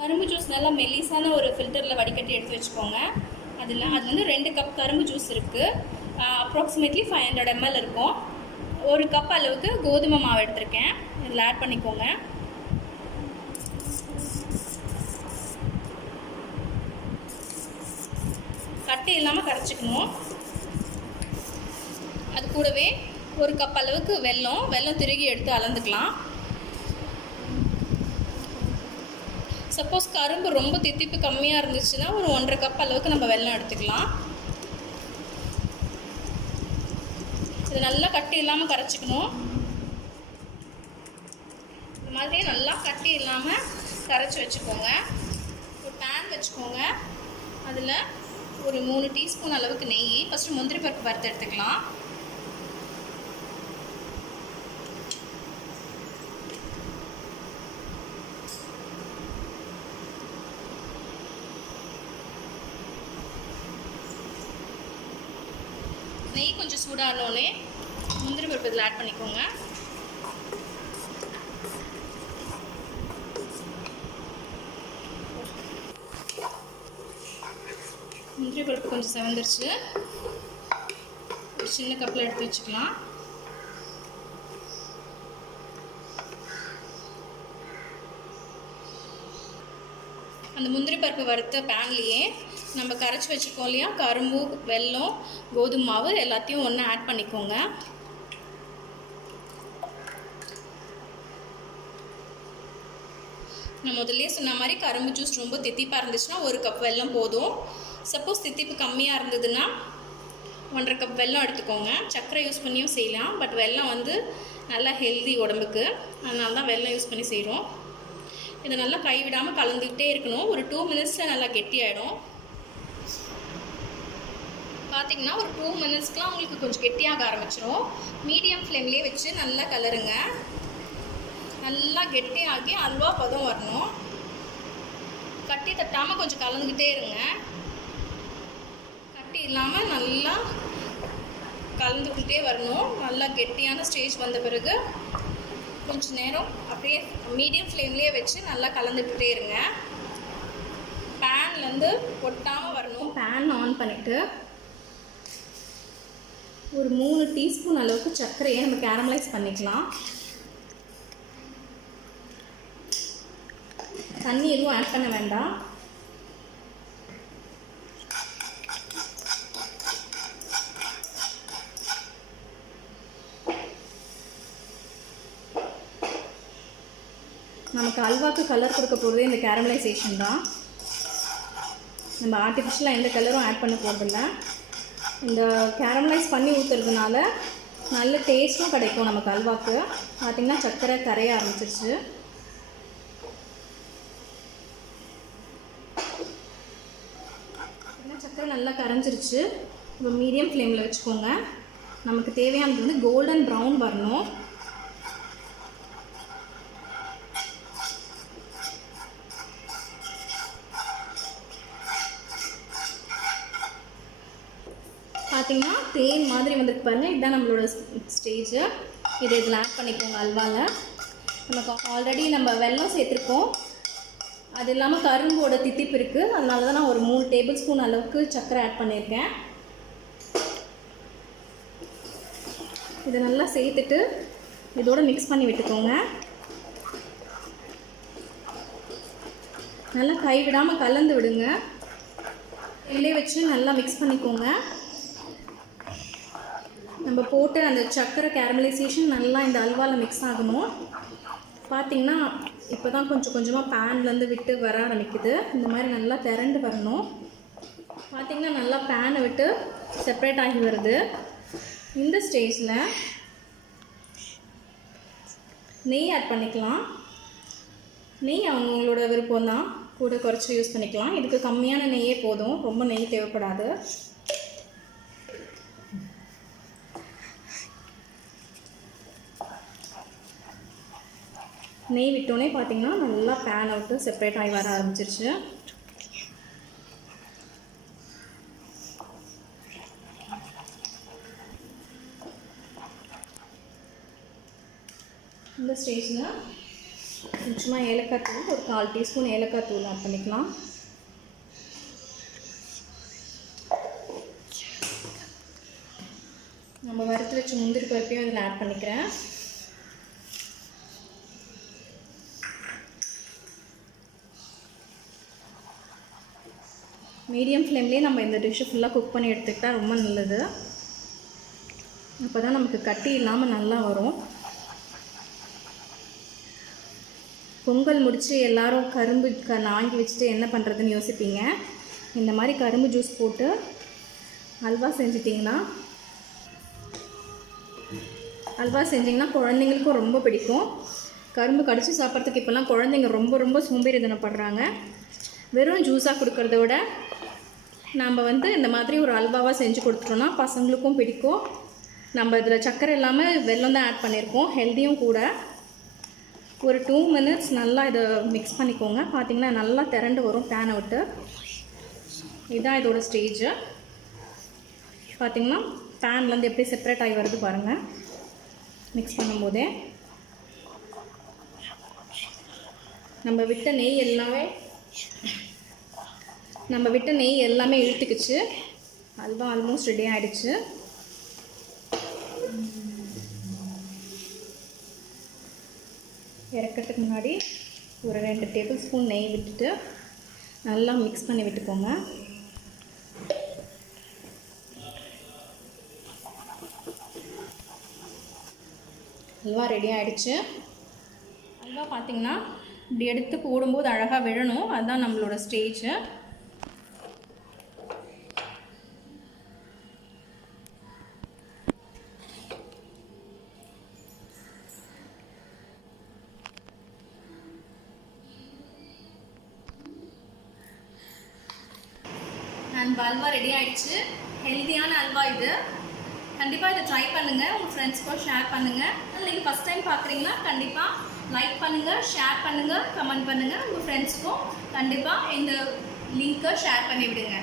கரும்பு ஜூஸ் நல்லா மெல்லிசான ஒரு ஃபில்டரில் வடிகட்டி எடுத்து வச்சுக்கோங்க. அது வந்து 2 கப் கரும்பு ஜூஸ் இருக்குது. அப்ராக்சிமேட்லி 500 ml இருக்கும். 1 கப் அளவுக்கு கோதுமை மாவு எடுத்திருக்கேன். இதில் ஆட் பண்ணிக்கோங்க. கட்டி இல்லாமல் கரைச்சிக்கணும். அது கூடவே 1 கப் அளவுக்கு வெல்லம் திருகி எடுத்து அளந்துக்கலாம். சப்போஸ் கரும்பு ரொம்ப தித்திப்பு கம்மியாக இருந்துச்சுன்னா ஒரு 1.5 கப் அளவுக்கு நம்ம வெல்லம் எடுத்துக்கலாம். இது நல்லா கட்டி இல்லாமல் கரைச்சிக்கணும். இந்த மாதிரி நல்லா கட்டி இல்லாமல் கரைச்சி வச்சுக்கோங்க. ஒரு பேன் வச்சுக்கோங்க. அதில் ஒரு 3 டீஸ்பூன் அளவுக்கு நெய். ஃபஸ்ட்டு முந்திரி பருப்பு வறுத்து எடுத்துக்கலாம். நெய் கொஞ்சம் சூடானோடனே முந்திரி பருப்பு இதில் ஆட் பண்ணிக்கோங்க. முந்திரி பருப்பு கொஞ்சம் செவந்துருச்சு. ஒரு சின்ன கப்பில் எடுத்து வச்சுக்கலாம். அந்த முந்திரி பருப்பு வறுத்த பேன்லேயே நம்ம கரைச்சி வச்சுருக்கோம் இல்லையா, கரும்பு, வெல்லம், கோதுமை மாவு எல்லாத்தையும் ஒன்றா ஆட் பண்ணிக்கோங்க. நான் முதல்ல சொன்ன மாதிரி கரும்பு ஜூஸ் ரொம்ப தித்திப்பாக இருந்துச்சுன்னா 1 கப் வெல்லம் போதும். சப்போஸ் தித்திப்பு கம்மியாக இருந்ததுன்னா 1.5 கப் வெல்லம் எடுத்துக்கோங்க. சர்க்கரை யூஸ் பண்ணியும் செய்யலாம். பட் வெல்லம் வந்து நல்லா ஹெல்தி உடம்புக்கு, அதனால தான் வெல்லம் யூஸ் பண்ணி செய்கிறோம். இதை நல்லா கைவிடாமல் கலந்துக்கிட்டே இருக்கணும். ஒரு 2 மினிட்ஸில் நல்லா கெட்டியாயிடும். பார்த்திங்கன்னா ஒரு 2 மினிட்ஸ்க்குலாம் உங்களுக்கு கொஞ்சம் கெட்டியாக ஆரம்பிச்சிடும். மீடியம் ஃப்ளேம்லேயே வச்சு நல்லா கலருங்க. நல்லா கெட்டியாகி அல்வா பதம் வரணும். கட்டி தட்டாமல் கொஞ்சம் கலந்துக்கிட்டே இருங்க. கட்டி இல்லாமல் நல்லா கலந்துக்கிட்டே வரணும். நல்லா கெட்டியான ஸ்டேஜ் வந்த பிறகு கொஞ்சம் நேரம் அப்படியே மீடியம் ஃப்ளேம்லேயே வச்சு நல்லா கலந்துக்கிட்டே இருங்க. பேன்லேருந்து ஒட்டாமல் வரணும். பேன் ஆன் பண்ணிவிட்டு ஒரு 3 டீஸ்பூன் அளவுக்கு சர்க்கரையை நம்ம கேரமலைஸ் பண்ணிக்கலாம். தண்ணி எதுவும் ஆட் பண்ண வேண்டாம். நமக்கு அல்வாக்கு கலர் கொடுக்க போகிறதே இந்த கேரமலைசேஷன் தான். நம்ம ஆர்டிஃபிஷியலாக எந்த கலரும் ஆட் பண்ண போகிறதில்ல. இந்த கேரமலைஸ் பண்ணி ஊற்றுறதுனால நல்ல டேஸ்ட்டும் கிடைக்கும் நமக்கு அல்வாக்கு. பார்த்திங்கன்னா சர்க்கரை கரைய ஆரம்பிச்சிருச்சு. சர்க்கரை நல்லா கரைஞ்சிருச்சு. இப்போ மீடியம் ஃப்ளேமில் வச்சுக்கோங்க. நமக்கு தேவையானது வந்து கோல்டன் ப்ரௌன் வரணும். பார்த்திங்கன்னா தேன் மாதிரி வந்துட்டு பாருங்கள். இதுதான் நம்மளோட ஸ்டேஜு. இதை இதில் ஆட் பண்ணிக்கோங்க. அல்வாவில் நமக்கு ஆல்ரெடி நம்ம வெல்லம் சேர்த்துருக்கோம். அது இல்லாமல் கரும்போட தித்திப்பு இருக்குது. அதனால தான் நான் ஒரு 3 டேபிள் ஸ்பூன் அளவுக்கு சர்க்கரை ஆட் பண்ணியிருக்கேன். இதை நல்லா சேர்த்துட்டு இதோடு மிக்ஸ் பண்ணி விட்டுக்கோங்க. நல்லா கைவிடாமல் கலந்து விடுங்க. எண்ணெய் வச்சு நல்லா மிக்ஸ் பண்ணிக்கோங்க. நம்ம போட்டு அந்த சர்க்கரை கேரமலைசேஷன் நல்லா இந்த அல்வாவில் மிக்ஸ் ஆகணும். பார்த்திங்கன்னா இப்போ தான் கொஞ்சம் கொஞ்சமாக பேன்லேருந்து விட்டு வர ஆரம்பிக்குது. இந்த மாதிரி நல்லா திரண்டு வரணும். பார்த்திங்கன்னா நல்லா பேனை விட்டு செப்ரேட் ஆகி வருது. இந்த ஸ்டேஜில் நெய் ஆட் பண்ணிக்கலாம். நெய் அவங்களோட விருப்பம் தான், கூட குறைச்சி யூஸ் பண்ணிக்கலாம். இதுக்கு கம்மியான நெய்யே போதும், ரொம்ப நெய் தேவைப்படாது. நெய் விட்டோன்னே பார்த்திங்கன்னா நல்லா பேனை விட்டு செப்ரேட் ஆகி வர ஆரம்பிச்சிருச்சு. இந்த ஸ்டேஜில் கொஞ்சமாக ஏலக்காய் தூள், ஒரு 1/4 டீஸ்பூன் ஏலக்காய் தூள் ஆட் பண்ணிக்கலாம். நம்ம வறுத்து வச்ச முந்திரி பருப்பையும் இதில் ஆட் பண்ணிக்கிறேன். மீடியம் ஃப்ளேம்லேயே நம்ம இந்த டிஷ்ஷை ஃபுல்லாக குக் பண்ணி எடுத்துக்கிட்டால் ரொம்ப நல்லது. அப்போ தான் நமக்கு கட்டி இல்லாமல் நல்லா வரும். பொங்கல் முடித்து எல்லோரும் கரும்பு வாங்கி வச்சுட்டு என்ன பண்ணுறதுன்னு யோசிப்பீங்க. இந்த மாதிரி கரும்பு ஜூஸ் போட்டு அல்வா செஞ்சிட்டிங்கன்னா குழந்தைங்களுக்கும் ரொம்ப பிடிக்கும். கரும்பு கடிச்சு சாப்பிட்றதுக்கு இப்போல்லாம் குழந்தைங்க ரொம்ப ரொம்ப சோம்பேறித்தனப்படுறாங்க. வெறும் ஜூஸாக கொடுக்கறத விட நம்ம இந்த மாதிரி ஒரு அல்வாவாக செஞ்சு கொடுத்துட்டோன்னா பசங்களுக்கும் பிடிக்கும். நம்ம இதில் சர்க்கரை இல்லாமல் வெல்லம் தான் ஆட் பண்ணியிருக்கோம், ஹெல்த்தியும் கூட. ஒரு 2 மினிட்ஸ் நல்லா இதை மிக்ஸ் பண்ணிக்கோங்க. பார்த்திங்கன்னா நல்லா திரண்டு வரும் பேனை விட்டு. இதுதான் இதோட ஸ்டேஜ். பார்த்திங்கன்னா பேன்லேருந்து எப்படி செப்பரேட் ஆகி வருது பாருங்கள். மிக்ஸ் பண்ணும்போதே நம்ம விட்ட நெய் எல்லாமே இழுத்துக்குச்சு. அல்வா ஆல்மோஸ்ட் ரெடி ஆகிடுச்சு. இறக்கிறதுக்கு முன்னாடி ஒரு 2 டேபிள் ஸ்பூன் நெய் விட்டுட்டு நல்லா மிக்ஸ் பண்ணி விட்டுக்கோங்க. அல்வா ரெடி ஆகிடுச்சு. அல்வா பார்த்திங்கன்னா இப்படி எடுத்து போடும்போது அழகாக விழணும். அதுதான் நம்மளோட ஸ்டேஜு. அண்ட் அல்வா ரெடி ஆகிடுச்சு. ஹெல்த்தியான அல்வா இது. கண்டிப்பாக இதை ட்ரை பண்ணுங்கள், உங்கள் ஃப்ரெண்ட்ஸ்க்கும் ஷேர் பண்ணுங்கள். நீங்கள் ஃபஸ்ட் டைம் பார்க்குறீங்கன்னா கண்டிப்பாக லைக் பண்ணுங்கள், ஷேர் பண்ணுங்கள், கமெண்ட் பண்ணுங்கள். உங்கள் ஃப்ரெண்ட்ஸ்க்கும் கண்டிப்பாக இந்த லிங்க்கை ஷேர் பண்ணி விடுங்க.